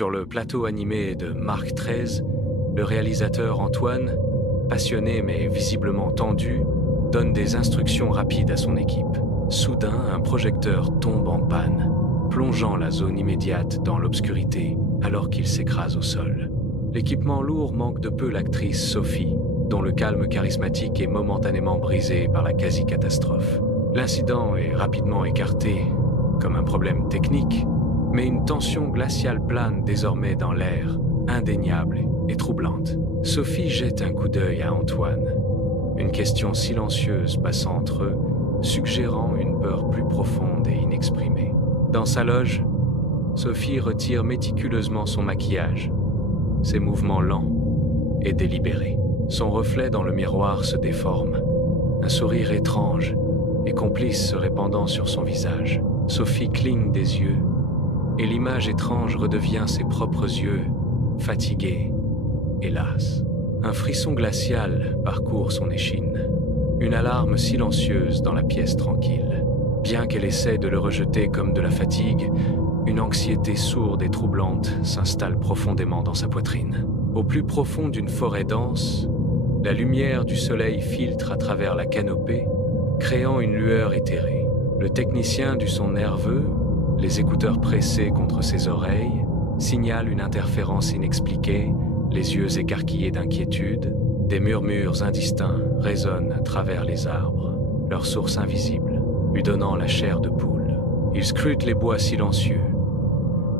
Sur le plateau animé de Marc XIII, le réalisateur Antoine, passionné mais visiblement tendu, donne des instructions rapides à son équipe. Soudain, un projecteur tombe en panne, plongeant la zone immédiate dans l'obscurité alors qu'il s'écrase au sol. L'équipement lourd manque de peu l'actrice Sophie, dont le calme charismatique est momentanément brisé par la quasi-catastrophe. L'incident est rapidement écarté comme un problème technique, mais une tension glaciale plane désormais dans l'air, indéniable et troublante. Sophie jette un coup d'œil à Antoine, une question silencieuse passant entre eux, suggérant une peur plus profonde et inexprimée. Dans sa loge, Sophie retire méticuleusement son maquillage, ses mouvements lents et délibérés. Son reflet dans le miroir se déforme, un sourire étrange et complice se répandant sur son visage. Sophie cligne des yeux, et l'image étrange redevient ses propres yeux, fatigués, hélas. Un frisson glacial parcourt son échine, une alarme silencieuse dans la pièce tranquille. Bien qu'elle essaie de le rejeter comme de la fatigue, une anxiété sourde et troublante s'installe profondément dans sa poitrine. Au plus profond d'une forêt dense, la lumière du soleil filtre à travers la canopée, créant une lueur éthérée. Le technicien du son nerveux, les écouteurs pressés contre ses oreilles, signale une interférence inexpliquée, les yeux écarquillés d'inquiétude. Des murmures indistincts résonnent à travers les arbres, leur source invisible, lui donnant la chair de poule. Il scrute les bois silencieux,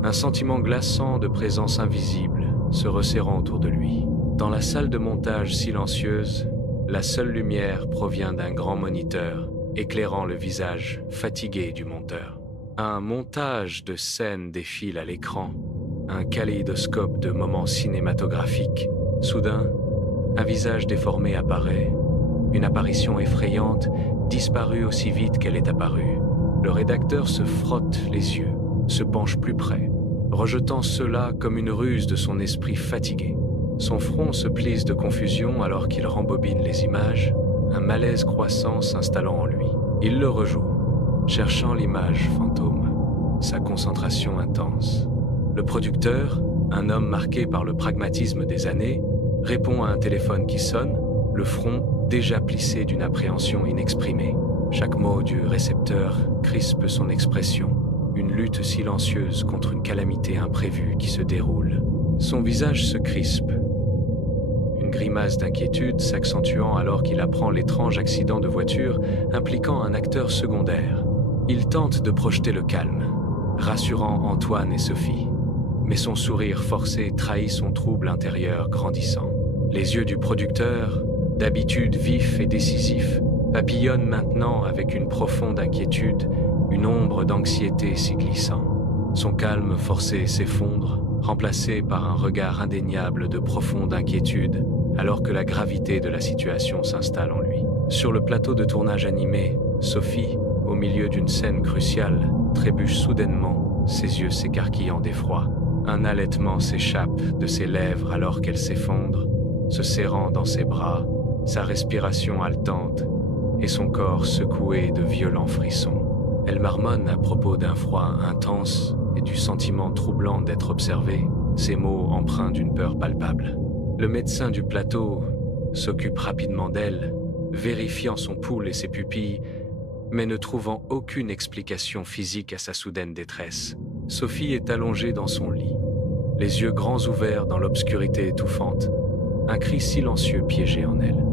un sentiment glaçant de présence invisible se resserrant autour de lui. Dans la salle de montage silencieuse, la seule lumière provient d'un grand moniteur, éclairant le visage fatigué du monteur. Un montage de scènes défile à l'écran, un kaléidoscope de moments cinématographiques. Soudain, un visage déformé apparaît, une apparition effrayante, disparue aussi vite qu'elle est apparue. Le rédacteur se frotte les yeux, se penche plus près, rejetant cela comme une ruse de son esprit fatigué. Son front se plisse de confusion alors qu'il rembobine les images, un malaise croissant s'installant en lui. Il le rejoue, cherchant l'image fantôme, sa concentration intense. Le producteur, un homme marqué par le pragmatisme des années, répond à un téléphone qui sonne, le front déjà plissé d'une appréhension inexprimée. Chaque mot du récepteur crispe son expression, une lutte silencieuse contre une calamité imprévue qui se déroule. Son visage se crispe, une grimace d'inquiétude s'accentuant alors qu'il apprend l'étrange accident de voiture impliquant un acteur secondaire. Il tente de projeter le calme, rassurant Antoine et Sophie, mais son sourire forcé trahit son trouble intérieur grandissant. Les yeux du producteur, d'habitude vifs et décisifs, papillonnent maintenant avec une profonde inquiétude, une ombre d'anxiété s'y glissant. Son calme forcé s'effondre, remplacé par un regard indéniable de profonde inquiétude, alors que la gravité de la situation s'installe en lui. Sur le plateau de tournage animé, Sophie, au milieu d'une scène cruciale, trébuche soudainement, ses yeux s'écarquillant d'effroi. Un halètement s'échappe de ses lèvres alors qu'elle s'effondre, se serrant dans ses bras, sa respiration haletante et son corps secoué de violents frissons. Elle marmonne à propos d'un froid intense et du sentiment troublant d'être observée, ses mots empreints d'une peur palpable. Le médecin du plateau s'occupe rapidement d'elle, vérifiant son pouls et ses pupilles, mais ne trouvant aucune explication physique à sa soudaine détresse. Sophie est allongée dans son lit, les yeux grands ouverts dans l'obscurité étouffante, un cri silencieux piégé en elle.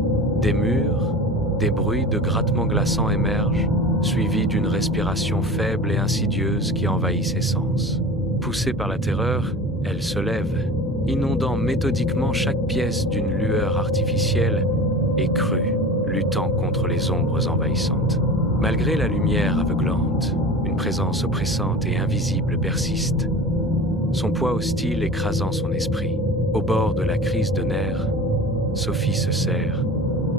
Des murs, des bruits de grattements glaçants émergent, suivis d'une respiration faible et insidieuse qui envahit ses sens. Poussée par la terreur, elle se lève, inondant méthodiquement chaque pièce d'une lueur artificielle et crue, luttant contre les ombres envahissantes. Malgré la lumière aveuglante, une présence oppressante et invisible persiste, son poids hostile écrasant son esprit. Au bord de la crise de nerfs, Sophie se serre,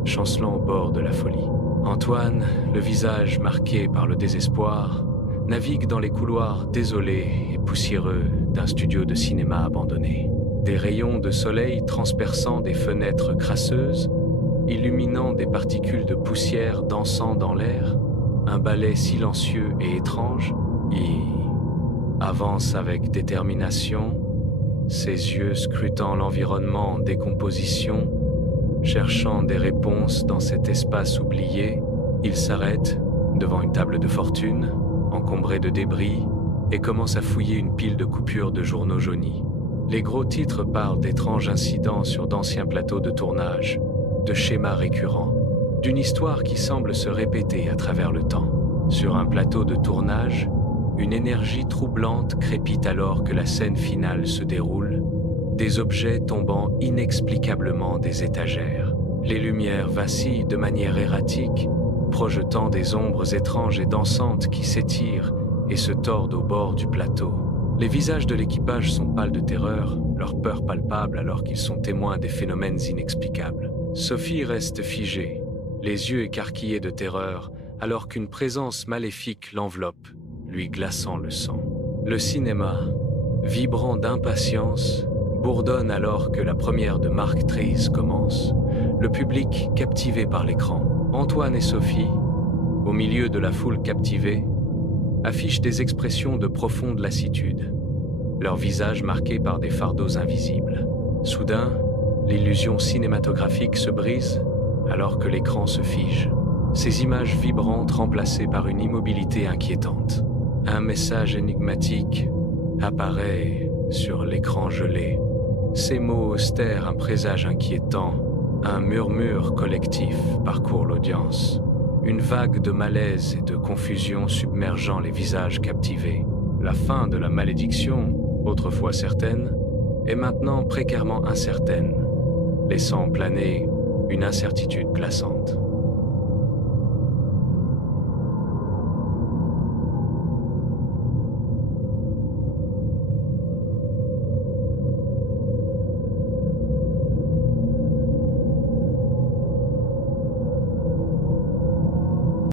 chancelant au bord de la folie. Antoine, le visage marqué par le désespoir, navigue dans les couloirs désolés et poussiéreux d'un studio de cinéma abandonné. Des rayons de soleil transperçant des fenêtres crasseuses, illuminant des particules de poussière dansant dans l'air, un ballet silencieux et étrange, il avance avec détermination, ses yeux scrutant l'environnement en décomposition, cherchant des réponses dans cet espace oublié. Il s'arrête devant une table de fortune, encombrée de débris, et commence à fouiller une pile de coupures de journaux jaunis. Les gros titres parlent d'étranges incidents sur d'anciens plateaux de tournage, de schémas récurrents, d'une histoire qui semble se répéter à travers le temps. Sur un plateau de tournage, une énergie troublante crépite alors que la scène finale se déroule, des objets tombant inexplicablement des étagères. Les lumières vacillent de manière erratique, projetant des ombres étranges et dansantes qui s'étirent et se tordent au bord du plateau. Les visages de l'équipage sont pâles de terreur, leur peur palpable alors qu'ils sont témoins des phénomènes inexplicables. Sophie reste figée, les yeux écarquillés de terreur, alors qu'une présence maléfique l'enveloppe, lui glaçant le sang. Le cinéma, vibrant d'impatience, bourdonne alors que la première de Mark Trees commence, le public captivé par l'écran. Antoine et Sophie, au milieu de la foule captivée, affichent des expressions de profonde lassitude, leurs visages marqués par des fardeaux invisibles. Soudain, l'illusion cinématographique se brise alors que l'écran se fige, ces images vibrantes remplacées par une immobilité inquiétante. Un message énigmatique apparaît sur l'écran gelé. Ces mots austères, un présage inquiétant, un murmure collectif parcourt l'audience. Une vague de malaise et de confusion submergeant les visages captivés. La fin de la malédiction, autrefois certaine, est maintenant précairement incertaine, laissant planer une incertitude glaçante.